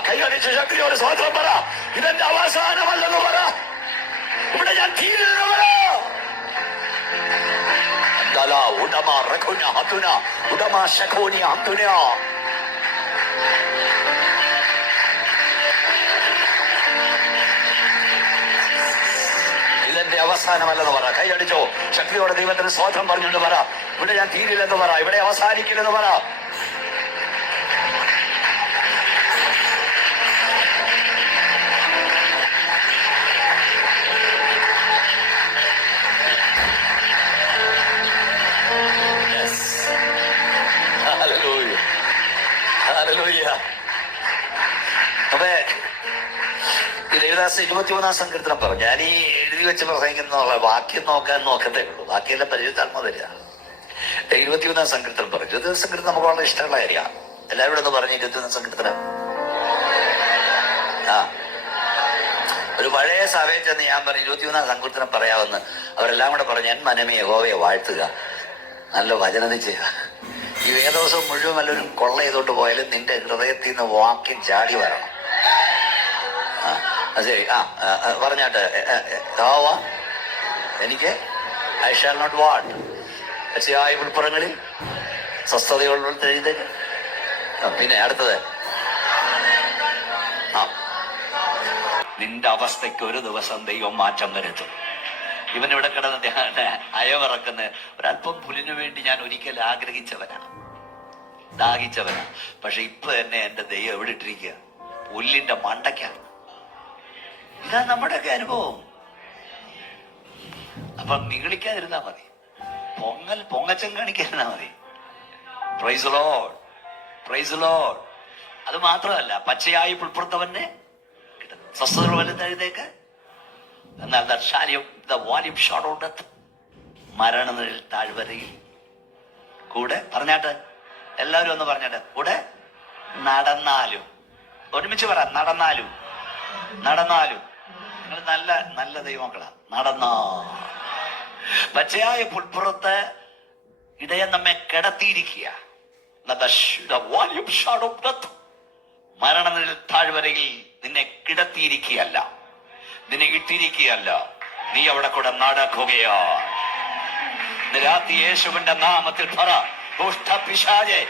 കൈകടിച്ച ശക്തിയോട് സ്വതന്ത്രം പറ, ഇതെന്റെ അവസാനമല്ലെന്ന് പറ. ഇവിടെ ഞാൻ തീരുന്നു പറ. ഉടമ റഖുന ഹതുന ഉടമ ശഖോനി ഹതുന. ഇതെന്റെ അവസാനമല്ലെന്ന് പറ. കൈയടിച്ചോ, ശക്തിയോടെ ദൈവത്തിന് സ്വതന്ത്രം പറഞ്ഞുകൊണ്ട് പറ. ഇവിടെ ഞാൻ തീരില്ലെന്ന് പറ, ഇവിടെ അവസാനിക്കില്ലെന്ന് പറ. അപ്പൊ ദേവദാസ് 23-ാം സങ്കീർത്തനം പറഞ്ഞു. ഞാൻ ഈ എഴുതി വെച്ച് പ്രസംഗിക്കുന്ന വാക്യം നോക്കാൻ നോക്കത്തേ ഉള്ളൂ, ബാക്കിയെല്ലാം പരിചയം തരിക. 23-ാം സങ്കീർത്തനം പറഞ്ഞു. ജ്യോതിഷ സങ്കീർത്തനം നമുക്ക് വളരെ ഇഷ്ടമുള്ള കാര്യമാണ്. എല്ലാവരും ഒന്ന് പറഞ്ഞു 23-ാം സങ്കീർത്തനം. ഒരു പഴയ സഭയിൽ ചെന്ന് ഞാൻ പറഞ്ഞു 23-ാം സങ്കീർത്തനം പറയാമെന്ന്. അവരെല്ലാം കൂടെ പറഞ്ഞു, എൻ മനമേ യഹോവയെ വാഴ്ത്തുക, നല്ല വചനത ചെയ്യുക. ഈ വേദോസം മുഴുവൻ വല്ലവരും കൊള്ള ചെയ്തോണ്ട് പോയാലും നിന്റെ ഹൃദയത്തിൽ നിന്ന് വാക്യം ചാടി വരണം. ശരി, പറഞ്ഞാട്ടെ. എനിക്ക് ഐ ഷാൽ നോട്ട് വാട്ട് പച്ചയായ ഉൾപ്പുറങ്ങളിൽ സ്വസ്ഥതയുള്ള എഴുതേക്ക്. പിന്നെ അടുത്തത്, നിന്റെ അവസ്ഥയ്ക്ക് ഒരു ദിവസം ദൈവം മാറ്റം വരുത്തും. ഇവനിവിടെ കിടന്ന് അയവിറക്കുന്ന ഒരല്പം പുലിനു വേണ്ടി ഞാൻ ഒരിക്കൽ ആഗ്രഹിച്ചവനാണ്, ദാഹിച്ചവനാണ്. പക്ഷെ ഇപ്പൊ തന്നെ എന്റെ ദൈവം എവിടെ ഇട്ടിരിക്കുക? പുല്ലിന്റെ മണ്ടയ്ക്കാണ്. ഇതാ നമ്മുടെയൊക്കെ അനുഭവം. അപ്പൊ നിഗളിക്കാതിരുന്നാ മതി, പൊങ്ങച്ചം കാണിക്കാതിരുന്നാ മതി. Praise Lord, praise Lord. അത് മാത്രമല്ല, പച്ചയായി പുൽപ്പുറത്തവനെ സ്വസ്ഥതകൾ വലുതെഴുതേക്ക്. എന്നാൽ മരണനിഴൽ താഴ്വരയിൽ കൂടെ പറഞ്ഞാട്ട്, എല്ലാവരും ഒന്ന് പറഞ്ഞാട്ട്, കൂടെ നടന്നാലും. ഒരുമിച്ച് പറ, നടന്നാലും. നടന്നാലും. നിങ്ങൾ നല്ല നല്ല ദൈവമക്കളാ. നടന്നാ പച്ചയായ പുൽപ്പുറത്ത് ഇടയൻ നമ്മെ കിടത്തിയിരിക്കുക. മരണനിഴൽ താഴ്വരയിൽ നിന്നെ കിടത്തിയിരിക്കുകയല്ല, നിന്നെ ഇട്ടിരിക്കുകയല്ല, നീ അവിടെ കൂടെ നടക്കുകയാ. രാത്രി യേശുവിന്റെ നാമത്തിൽ പറ, ദുഷ്ടപിശാചേ,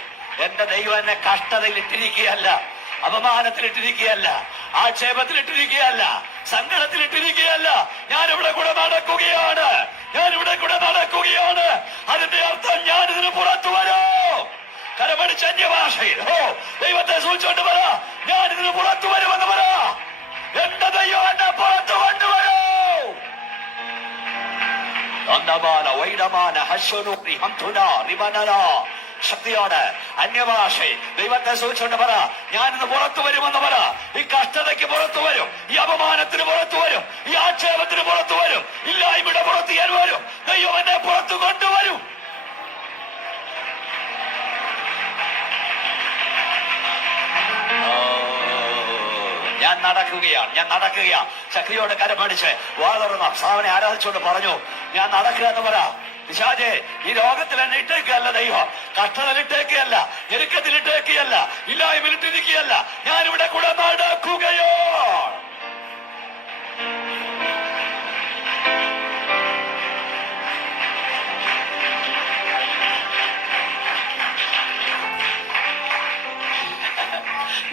എന്റെ ദൈവം എന്നെ കഷ്ടതയിൽ ഇട്ടിരിക്കുകയല്ല, അപമാനത്തിലിട്ടിരിക്കുകയല്ല, ആക്ഷേപത്തിലിട്ടിരിക്കുകയല്ല, സങ്കടത്തിലിട്ടിരിക്കുകയല്ല. ഞാനിവിടെ കൂടെ നടക്കുകയാണ്, ഞാനിവിടെ കൂടെ നടക്കുകയാണ്. അതിന്റെ അർത്ഥം ഞാൻ ഇതിന് പുറത്തു വരൂ. കരമടിച്ച് അന്യഭാഷയിൽ ദൈവത്തെ സൂചിച്ചുകൊണ്ട് പറ, ഞാൻ ഇതിന് പുറത്തു വരുമെന്ന് പറ. എന്റെ ദൈവം എന്നെ പുറത്തു കൊണ്ടുവരൂ. ശക്തിയോട് അന്യഭാഷ ദൈവത്തെ സൂക്ഷിച്ചുകൊണ്ട് പറ, ഞാനിന്ന് പുറത്തു വരുമെന്ന് പറ. ഈ കഷ്ടതയ്ക്ക് പുറത്തു വരും, ഈ അപമാനത്തിന് പുറത്തു വരും, ഈ ആക്ഷേപത്തിന് പുറത്തു വരും, ഇല്ലായ്മയുടെ പുറത്ത് ഞാൻ വരും. ദൈവം എന്നെ പുറത്തു കൊണ്ടുവരും. ഞാൻ നടക്കുകയാണ്, ഞാൻ നടക്കുകയാണ്. ശക്തിയോട് കരമടിച്ച് വാതുറന്ന സാവനെ ആരാധിച്ചുകൊണ്ട് പറഞ്ഞു, ഞാൻ നടക്കുക എന്ന് പറ. പിശാചേ, ഈ ലോകത്തിൽ എന്നെ ഇട്ടേക്കല്ല ദൈവം, കഷ്ടതയിട്ടേക്കല്ല, ഞെരുക്കത്തിലിട്ടേക്കല്ല, ഇല്ലായ്മയിലിട്ടിരിക്കുകയല്ല. ഞാനിവിടെ കൂടെ നടക്കുകയോ.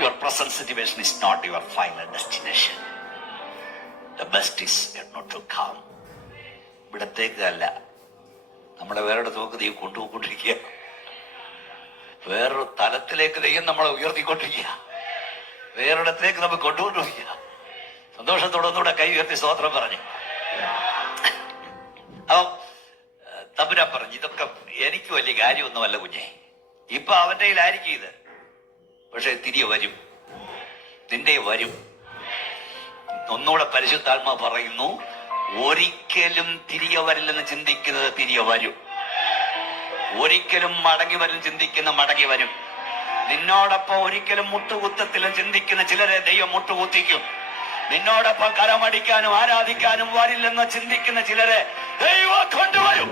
Your present situation is not your final destination. The best is yet not to come. ഇവിടത്തേക്ക് അല്ല, നമ്മളെ വേറൊരു തോക്ക് ദൈവം കൊണ്ടുപോയിക്കൊണ്ടിരിക്കുക. വേറൊരു തലത്തിലേക്ക് ദൈവം നമ്മളെ ഉയർത്തിക്കൊണ്ടിരിക്കുക. വേറൊരിടത്തേക്ക് നമുക്ക് കൊണ്ടുകൊണ്ടുപോയില്ല. സന്തോഷത്തോടെ ഒന്നുകൂടെ കൈ ഉയർത്തി സ്തോത്രം പറഞ്ഞു. അപ്പം തമ്പുരാൻ പറഞ്ഞു, ഇതൊക്കെ എനിക്ക് വലിയ കാര്യമൊന്നുമല്ല കുഞ്ഞെ, ഇപ്പൊ അവന്റെ കയ്യിലായിരിക്കും ഇത്, പക്ഷെ തിരികെ വരും, നിന്റെ വരും. ഒന്നുകൂടെ പരിശുദ്ധാത്മാ പറയുന്നു, ഒരിക്കലും തിരികെ വരില്ലെന്ന് ചിന്തിക്കുന്നത് തിരികെ വരും, ഒരിക്കലും മടങ്ങി വരും ചിന്തിക്കുന്ന മടങ്ങി വരും. നിന്നോടൊപ്പം ഒരിക്കലും മുട്ടുകുത്തത്തിലും ചിന്തിക്കുന്ന ചിലരെ ദൈവം മുട്ടുകുത്തിക്കും. നിന്നോടൊപ്പം കരമടിക്കാനും ആരാധിക്കാനും വരില്ലെന്ന് ചിന്തിക്കുന്ന ചിലരെ ദൈവം കൊണ്ടുവരും.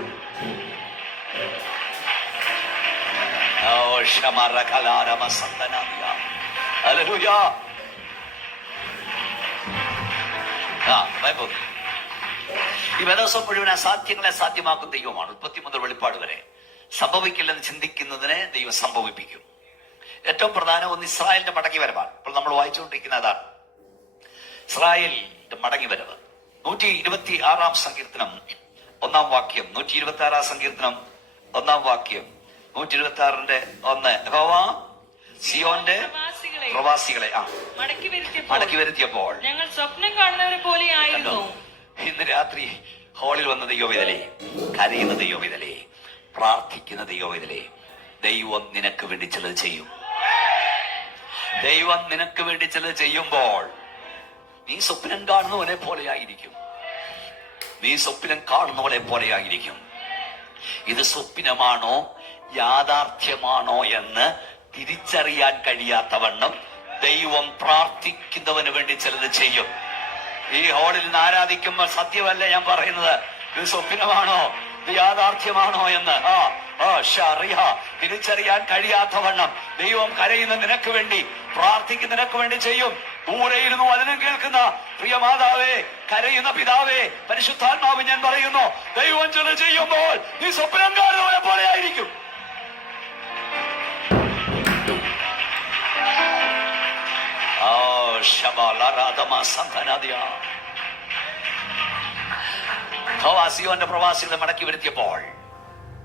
ഈ വേദോസം മുഴുവൻ അസാധ്യങ്ങളെ സാധ്യമാക്കും ദൈവമാണ്. ഉൽപ്പത്തി മുതൽ വെളിപ്പാട് വരെ സംഭവിക്കില്ലെന്ന് ചിന്തിക്കുന്നതിനെ ദൈവം സംഭവിപ്പിക്കും. ഏറ്റവും പ്രധാനം ഒന്ന് ഇസ്രായേലിന്റെ മടങ്ങി വരവാണ്. ഇപ്പോൾ നമ്മൾ വായിച്ചുകൊണ്ടിരിക്കുന്ന അതാണ് ഇസ്രായേലിന്റെ മടങ്ങി വരവ്. 126 സങ്കീർത്തനം 1 വാക്യം, 126 സങ്കീർത്തനം 1 വാക്യം, 126:1. യഹോവ സിയോന്റെ പ്രവാസികളെ മടക്കി വരുത്തിയപ്പോൾ ഞങ്ങൾ സ്വപ്നം കാണുന്നവരെ പോലെ ആയിരുന്നു. ഇന്ന് രാത്രി ഹാളിൽ വന്ന ദൈവവിതലേ, കരയുന്ന ദൈവവിതലേ, പ്രാർത്ഥിക്കുന്ന ദൈവവിതലേ, ദൈവം നിനക്ക് വേണ്ടി ചിലത് ചെയ്യും. ദൈവം നിനക്ക് വേണ്ടി ചിലത് ചെയ്യുമ്പോൾ നീ സ്വപ്നം കാണുന്നവനെ പോലെയായിരിക്കും. നീ സ്വപ്നം കാണുന്നവനെ പോലെയായിരിക്കും. ഇത് സ്വപ്നമാണോ യാഥാർത്ഥ്യമാണോ എന്ന് തിരിച്ചറിയാൻ കഴിയാത്തവണ്ണം ദൈവം പ്രാർത്ഥിക്കുന്നവന് വേണ്ടി ചിലത് ചെയ്യും. ഈ ഹാളിൽ നിന്ന് ആരാധിക്കുമ്പോൾ സത്യമല്ല ഞാൻ പറയുന്നത്, ഇത് സ്വപ്നമാണോ ഇത് യാഥാർത്ഥ്യമാണോ എന്ന് തിരിച്ചറിയാൻ കഴിയാത്തവണ്ണം ദൈവം കരയുന്ന നിനക്ക് വേണ്ടി, പ്രാർത്ഥിക്കുന്ന നിനക്ക് വേണ്ടി ചെയ്യും. ദൂരെ ഇരുന്നു വചനം കേൾക്കുന്ന പ്രിയ മാതാവേ, കരയുന്ന പിതാവേ, പരിശുദ്ധാത്മാവ് ഞാൻ പറയുന്നു, ദൈവം ചില ചെയ്യുമ്പോൾ നീ സ്വപ്നം കാണുന്നവനെ പോലെ ആയിരിക്കും. സിയോന്റെ പ്രവാസികളെ മടക്കി വരുത്തിയപ്പോൾ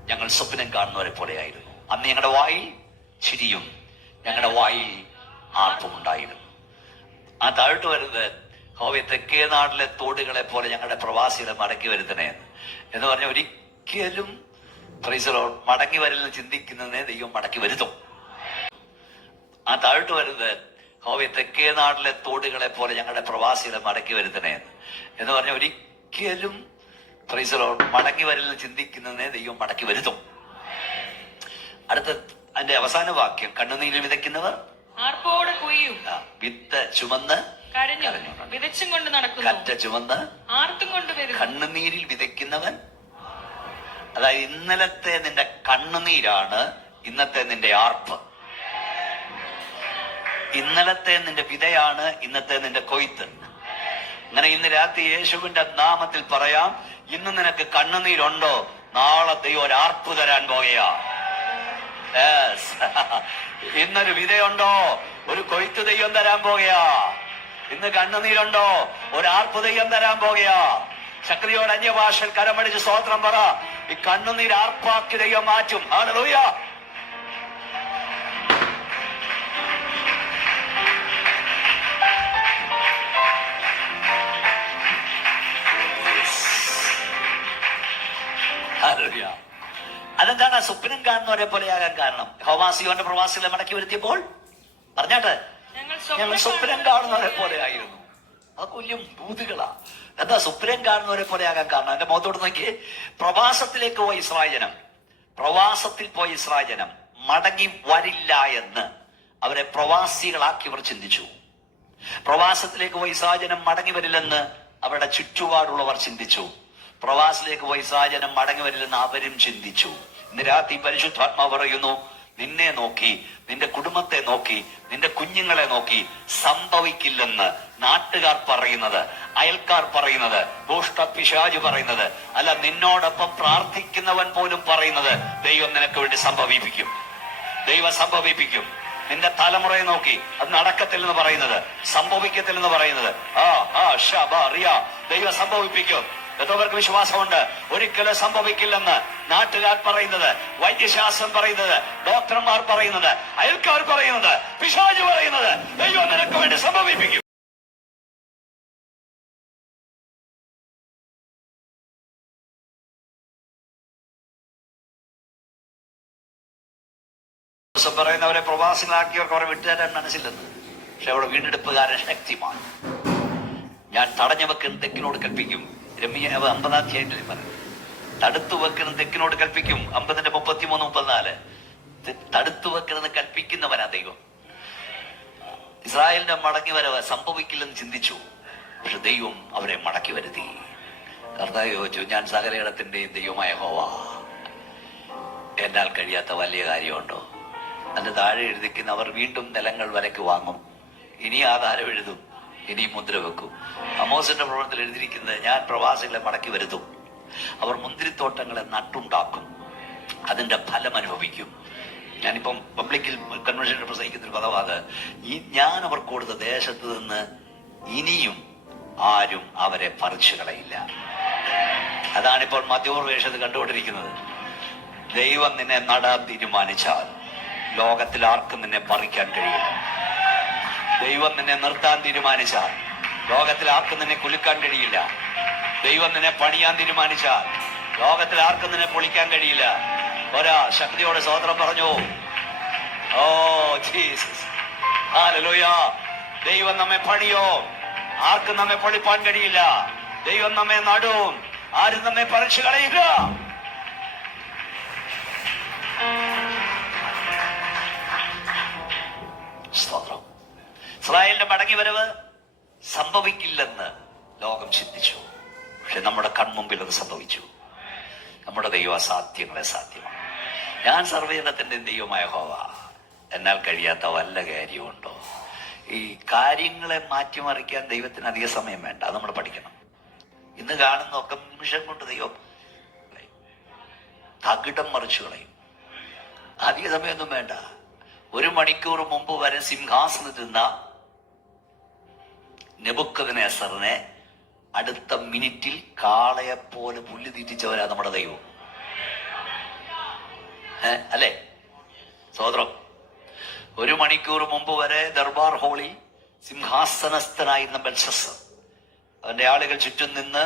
ഞങ്ങൾ സ്വപ്നം കാണുന്നവരെ പോലെയായിരുന്നു. അന്ന് ഞങ്ങളുടെ വായിൽ ചിരിയും ഞങ്ങളുടെ വായിൽ ആർപ്പും ഉണ്ടായിരുന്നു. ആ താഴ്ത്തു വരുന്നത് ഹോവേ, തെക്കേ നാട്ടിലെ തോടുകളെ പോലെ ഞങ്ങളുടെ പ്രവാസികളെ മടക്കി വരുത്തണേ എന്ന് പറഞ്ഞ ഒരിക്കലും മടങ്ങി വരലെന്ന് ചിന്തിക്കുന്നതിനെ ദൈവം മടക്കി വരുത്തും. ആ താഴ്ത്തു വരുന്നത് ഹോവേ, തെക്കേ നാട്ടിലെ തോടുകളെ പോലെ ഞങ്ങളുടെ പ്രവാസികളെ മടക്കി വരുത്തണേ എന്ന് പറഞ്ഞ ഒരിക്കലും മടങ്ങി വരലെന്ന് ചിന്തിക്കുന്നതിനെ ദൈവം മടക്കി വരുത്തും. അടുത്ത അതിന്റെ അവസാന വാക്യം, കണ്ണുനീരിൽ വിതയ്ക്കുന്നവർ ആർപ്പോടെ കൊയ്യും, വിത്ത് ചുമന്ന് വിതച്ചും കൊണ്ട് നടക്കുന്നു, കറ്റ ചുമന്ന് ആർത്തും കൊണ്ട് വരും. കണ്ണുനീരിൽ വിതയ്ക്കുന്നവൻ, അതായത് ഇന്നലത്തെ നിന്റെ കണ്ണുനീരാണ് ഇന്നത്തെ നിന്റെ ആർപ്പ്. ഇന്നലത്തെ നിന്റെ വിതയാണ് ഇന്നത്തെ നിന്റെ കൊയ്ത്ത്. അങ്ങനെ ഇന്ന് രാത്രി യേശുവിന്റെ നാമത്തിൽ പറയാം, ഇന്ന് നിനക്ക് കണ്ണുനീരുണ്ടോ, നാളെ ദൈവം ഒരു ആർപ്പ് തരാൻ പോകുകയാ. ഇന്നൊരു വിതയുണ്ടോ, ഒരു കൊയ്ത്ത് ദൈവം തരാൻ പോകുകയാ. ഇന്ന് കണ്ണുനീരുണ്ടോ, ഒരു ആർപ്പ് ദൈവം തരാൻ പോകുകയാ. ശക്തിയോട് അന്യഭാഷയിൽ കരമടിച്ച് സ്തോത്രം പറ. ഈ കണ്ണുനീർ ആർപ്പാക്കി ദൈവം മാറ്റും. ഹല്ലേലൂയ. അതെന്താണ് സ്വപ്നം കാണുന്നവരെ പോലെയാകാൻ കാരണം? ഹോവാസിയോന്റെ പ്രവാസികളെ മടക്കി വരുത്തിയപ്പോൾ പറഞ്ഞാട്ടെ, ഞങ്ങൾ സ്വപ്നം കാണുന്നവരെ പോലെ ആയിരുന്നു. അത് കൊല്ലും ഭൂതികളാ. എന്താ സ്വപ്നം കാണുന്നവരെ പോലെ ആകാൻ കാരണം? എന്റെ മുഖത്തോട് നോക്കി. പ്രവാസത്തിലേക്ക് പോയ ഇസ്രായേൽ ജനം മടങ്ങി വരില്ല എന്ന് അവരെ പ്രവാസികളാക്കി അവർ ചിന്തിച്ചു. പ്രവാസത്തിലേക്ക് പോയ ഇസ്രായേൽ ജനം മടങ്ങി വരില്ലെന്ന് അവരുടെ ചുറ്റുപാടുള്ളവർ ചിന്തിച്ചു. പ്രവാസത്തിലേക്ക് പോയി സാഹചര്യം മടങ്ങി വരില്ലെന്ന് അവരും ചിന്തിച്ചു. ഇന്ന് രാത്രി പരിശുദ്ധാത്മാവ് പറയുന്നു, നിന്നെ നോക്കി, നിന്റെ കുടുംബത്തെ നോക്കി, നിന്റെ കുഞ്ഞുങ്ങളെ നോക്കി സംഭവിക്കില്ലെന്ന് നാട്ടുകാർ പറയുന്നത്, അയൽക്കാർ പറയുന്നത്, ദുഷ്ടപിശാച് പറയുന്നത്, അല്ല നിന്നോടൊപ്പം പ്രാർത്ഥിക്കുന്നവൻ പോലും പറയുന്നത് ദൈവം നിനക്ക് വേണ്ടി സംഭവിപ്പിക്കും. ദൈവം സംഭവിപ്പിക്കും. നിന്റെ തലമുറയെ നോക്കി അത് നടക്കത്തില്ലെന്ന് പറയുന്നത്, സംഭവിക്കത്തില്ലെന്ന് പറയുന്നത്, ദൈവം സംഭവിപ്പിക്കും. എത്രവർക്ക് വിശ്വാസമുണ്ട് ഒരിക്കലും സംഭവിക്കില്ലെന്ന് നാട്ടുകാർ പറയുന്നത്, വൈദ്യശാസ്ത്രം പറയുന്നത്, ഡോക്ടർമാർ പറയുന്നത്, അയൽക്കാർ പറയുന്നത്, പിശാച് പറയുന്നത് ദൈവം നിനക്ക് വേണ്ടി സംഭവിപ്പിക്കും. പറയുന്നവരെ പ്രവാസികളാക്കിയവർക്ക് അവരെ വിട്ടുതരാൻ മനസ്സില്ലെന്ന്. പക്ഷെ അവിടെ വീണ്ടെടുപ്പുകാരൻ ശക്തിമാണ്. ഞാൻ തടഞ്ഞു വെക്കുന്ന തെക്കിനോട് കൽപ്പിക്കും. രമ്യ 50 പറഞ്ഞു. തടുത്തു വെക്കുന്ന തെക്കിനോട് കൽപ്പിക്കും. 50:33-34. തടുത്തു വെക്കുന്നത് കൽപ്പിക്കുന്നവനാ ദൈവം. ഇസ്രായേലിന്റെ മടങ്ങി വരവ് സംഭവിക്കില്ലെന്ന് ചിന്തിച്ചു. പക്ഷെ ദൈവം അവരെ മടക്കി വരുത്തി. കർത്താവ് ചോദിച്ചു, ഞാൻ സകലയിടത്തിന്റെയും ദൈവമായ യഹോവ, എന്നാൽ കഴിയാത്ത വലിയ കാര്യമുണ്ടോ? അതിന്റെ താഴെ എഴുതിക്കുന്ന അവർ വീണ്ടും നിലങ്ങൾ വിലക്ക് വാങ്ങും, ഇനി ആധാരം എഴുതും, ഇനി മുദ്ര വെക്കും. അമോസിന്റെ പ്രവർത്തനത്തിൽ എഴുതിയിരിക്കുന്നത്, ഞാൻ പ്രവാസികളെ മടക്കി വരുത്തും, അവർ മുന്തിരിത്തോട്ടങ്ങളെ നട്ടുണ്ടാക്കും, അതിന്റെ ഫലം അനുഭവിക്കും. ഞാനിപ്പം പബ്ലിക്കിൽ കൺവെൻഷനിൽ പ്രസംഗിക്കുന്ന ഒരു പദമാണ്, ഞാൻ അവർ കൊടുത്ത ദേശത്ത് നിന്ന് ഇനിയും ആരും അവരെ പറിച്ചു കളയില്ല. അതാണിപ്പോൾ മധ്യപ്രദേശത്ത് കണ്ടുകൊണ്ടിരിക്കുന്നത്. ദൈവം നിന്നെ നടാൻ തീരുമാനിച്ചാൽ ലോകത്തിൽ ആർക്കും നിന്നെ പറിക്കാൻ കഴിയില്ല. ദൈവം നിന്നെ നിർത്താൻ തീരുമാനിച്ചാൽ ലോകത്തിൽ ആർക്കും നിന്നെ കുലുക്കാൻ കഴിയില്ല. ദൈവം നിന്നെ പണിയാൻ തീരുമാനിച്ചാൽ ലോകത്തിൽ ആർക്കും നിന്നെ പൊളിക്കാൻ കഴിയില്ല. ഒരാ ശക്തിയോടെ സ്തോത്രം പറഞ്ഞു. Oh Jesus, hallelujah. ദൈവം നമ്മെ പണിയോ, ആർക്കും നമ്മെ പൊളിപ്പാൻ കഴിയില്ല. ദൈവം നമ്മെ നടും, ആരും നമ്മെ പറിച്ചു കളയില്ല. സ്തോത്രം. ഇസ്രായേലിന്റെ മടങ്ങി വരവ് സംഭവിക്കില്ലെന്ന് ലോകം ചിന്തിച്ചു. പക്ഷെ നമ്മുടെ കൺമുമ്പിൽ അത് സംഭവിച്ചു. നമ്മുടെ ദൈവം അസാധ്യങ്ങളെ സാധ്യമാണ്. ഞാൻ സർവ്വജനത്തിന്റെ ദൈവമായ യഹോവ, എന്നാൽ കഴിയാത്ത വല്ല കാര്യമുണ്ടോ? ഈ കാര്യങ്ങളെ മാറ്റിമറിക്കാൻ ദൈവത്തിന് അധിക സമയം വേണ്ട. അത് നമ്മൾ പഠിക്കണം. ഇന്ന് കാണുന്നൊക്കെ നിമിഷം കൊണ്ട് ദൈവം തകിടം മറിച്ചു കളയും. അധിക സമയമൊന്നും വേണ്ട. 1 മണിക്കൂർ മുമ്പ് വരെ സിംഹാസനത്തിരുന്ന നെബൂഖദ്നേസറിനെ അടുത്ത മിനിറ്റിൽ കാളയെപ്പോലെ പുല്ല് തീറ്റിച്ചവരാ നമ്മുടെ ദൈവം. അല്ലേ? സ്തോത്രം. 1 മണിക്കൂർ മുമ്പ് വരെ ദർബാർ ഹാളിൽ സിംഹാസനസ്ഥനായിരുന്ന ബെൽഷസ്സർ, അവന്റെ ആളുകൾ ചുറ്റും നിന്ന്,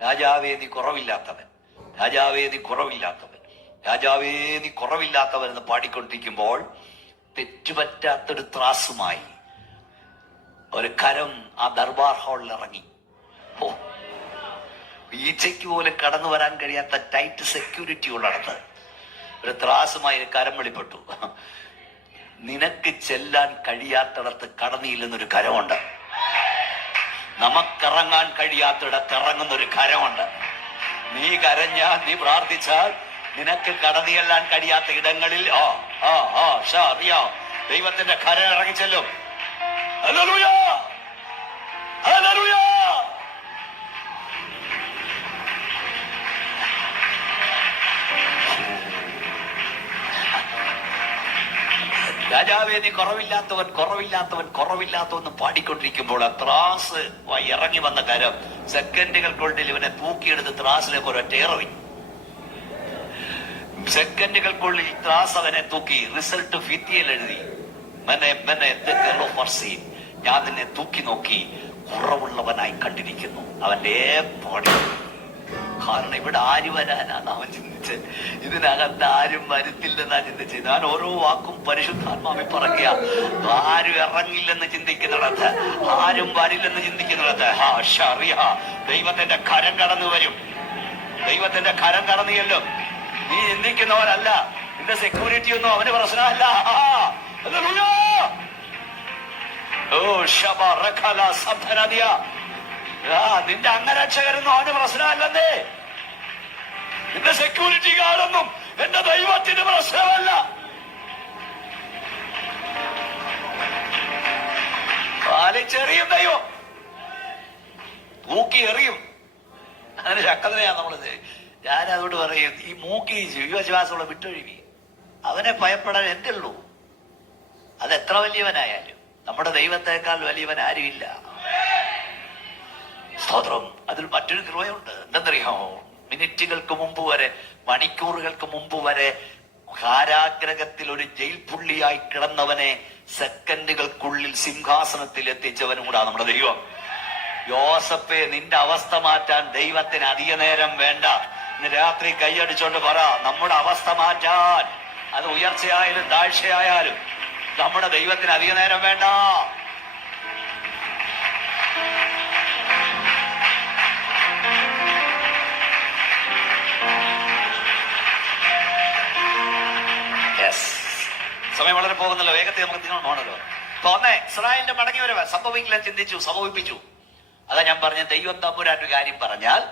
രാജാവേ നീ കുറവില്ലാത്തവൻ, രാജാവേ നീ കുറവില്ലാത്തവൻ, രാജാവേ നീ കുറവില്ലാത്തവൻ എന്ന് പാടിക്കൊണ്ടിരിക്കുമ്പോൾ തെറ്റുപറ്റാത്തൊരു ത്രാസുമായി ഒരു കരം ആ ദർബാർ ഹാളിൽ ഇറങ്ങി. ഓ, ഈച്ചയ്ക്ക് പോലും കടന്നു വരാൻ കഴിയാത്ത ടൈറ്റ് സെക്യൂരിറ്റി ഉള്ളിടത്ത് ഒരു ത്രാസുമായി ഒരു കരം വെളിപ്പെട്ടു. നിനക്ക് ചെല്ലാൻ കഴിയാത്തിടത്ത് കടന്നില്ലെന്നൊരു കരമുണ്ട്. നമുക്കിറങ്ങാൻ കഴിയാത്തിടത്ത് ഇറങ്ങുന്നൊരു കരമുണ്ട്. നീ കരഞ്ഞാൽ, നീ പ്രാർത്ഥിച്ചാൽ നിനക്ക് കടന്നു ചെല്ലാൻ കഴിയാത്ത ഇടങ്ങളിൽ അറിയാം ദൈവത്തിന്റെ കരം ഇറങ്ങിച്ചെല്ലും. Hallelujah, hallelujah. രാജാവേ നീ കുറവില്ലാത്തവൻ, കുറവില്ലാത്തവൻ, കുറവില്ലാത്തവൻ പാടിക്കൊണ്ടിരിക്കുമ്പോൾ ആ ത്രാസ് ഇറങ്ങി വന്ന കരം സെക്കൻഡുകൾക്കുള്ളിൽ ഇവനെ തൂക്കിയെടുത്ത് ത്രാസിലേക്ക് ഒരൊറ്റ ഇറങ്ങി. സെക്കൻഡുകൾക്കുള്ളിൽ ത്രാസ് അവനെ തൂക്കി. റിസൾട്ട് ഭിത്തിയിൽ എഴുതി, ഞാൻ നിന്നെ തൂക്കി നോക്കി, കുറവുള്ളവനായി കണ്ടിരിക്കുന്നു. അവന്റെ ബോഡി. കാരണം ഇവിടെ ആര് വരാനാണ് അവൻ ചിന്തിച്ച്, ഇതിനകത്ത് ആരും വരുത്തില്ലെന്നാ ചിന്തിച്ച്. ഞാൻ ഓരോ വാക്കും പരിശുദ്ധാത്മാവിൽ പറയുക. ആരും ഇറങ്ങില്ലെന്ന് ചിന്തിക്കുന്നിടത്ത്, ആരും വരില്ലെന്ന് ചിന്തിക്കുന്നിടത്ത് ദൈവത്തിന്റെ കരം കടന്നു വരും. ദൈവത്തിന്റെ കരം കടന്നു ചെല്ലും. നീ ചിന്തിക്കുന്നവരല്ല, നിന്റെ സെക്യൂരിറ്റി ഒന്നും അവന് പ്രശ്നമല്ല. നിന്റെ അംഗരക്ഷകരൊന്നും അവന് പ്രശ്നമല്ലെന്നേ. നിന്റെ സെക്യൂരിറ്റി ഗാർഡൊന്നും എന്റെ ദൈവത്തിന് പ്രശ്നമല്ല. പാലിച്ചെറിയും ദൈവം, തൂക്കി എറിയും. അങ്ങനെ ശക്തതയാ നമ്മളത്. ഞാൻ അതുകൊണ്ട് പറയും, ഈ മൂക്കി ജീവശ്വാസമുള്ള വിട്ടൊഴുകി അവനെ ഭയപ്പെടാൻ എന്തുള്ളൂ. അതെത്ര വലിയവനായാലും നമ്മുടെ ദൈവത്തെക്കാൾ വലിയവൻ ആരുമില്ല. സ്തോത്രം. അതിൽ മറ്റൊരു കൃപയുണ്ട്. എന്തെന്നറിയാമോ? മിനിറ്റുകൾക്ക് മുമ്പ് വരെ, മണിക്കൂറുകൾക്ക് മുമ്പ് വരെ കാരാഗ്രഹത്തിൽ ഒരു ജയിൽ പുള്ളിയായി കിടന്നവനെ സെക്കൻഡുകൾക്കുള്ളിൽ സിംഹാസനത്തിൽ എത്തിച്ചവനും കൂടാ നമ്മുടെ ദൈവം. യോസഫേ, നിന്റെ അവസ്ഥ മാറ്റാൻ ദൈവത്തിന് അധിക നേരം വേണ്ട. ഇന്ന് രാത്രി കൈയടിച്ചോണ്ട് പറ, നമ്മുടെ അവസ്ഥ മാറ്റാൻ, അത് ഉയർച്ചയായാലും താഴ്ചയായാലും നമ്മുടെ ദൈവത്തിന് അധിക നേരം വേണ്ട. സമയം വളരെ പോകുന്നല്ലോ, വേഗത്തിൽ നമുക്ക് നിങ്ങൾ പോകണല്ലോ. അപ്പൊ ഒന്ന്, ഇസ്രായേലിന്റെ മടങ്ങി വരവ് സംഭവിക്കില്ല ചിന്തിച്ചു, സംഭവിപ്പിച്ചു. അതാ ഞാൻ പറഞ്ഞ, ദൈവം തമ്പുരാൻ കാര്യം പറഞ്ഞാൽ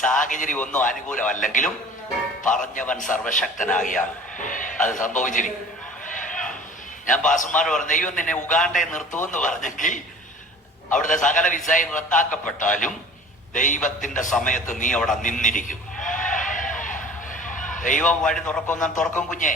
സാഹചര്യം ഒന്നും അനുകൂലമല്ലെങ്കിലും പറഞ്ഞവൻ സർവശക്തനാകിയാൽ അത് സംഭവിച്ചിരിക്കും. ഞാൻ പാസ്റ്റർമാർ പറഞ്ഞു, ദൈവം നിന്നെ ഉഗാണ്ടയെ നിർത്തുമെന്ന് പറഞ്ഞെങ്കിൽ അവിടുത്തെ സകല വിസയും റദ്ദാക്കപ്പെട്ടാലും ദൈവത്തിന്റെ സമയത്ത് നീ അവിടെ നിന്നിരിക്കും. ദൈവം വഴി തുറക്കും കുഞ്ഞേ.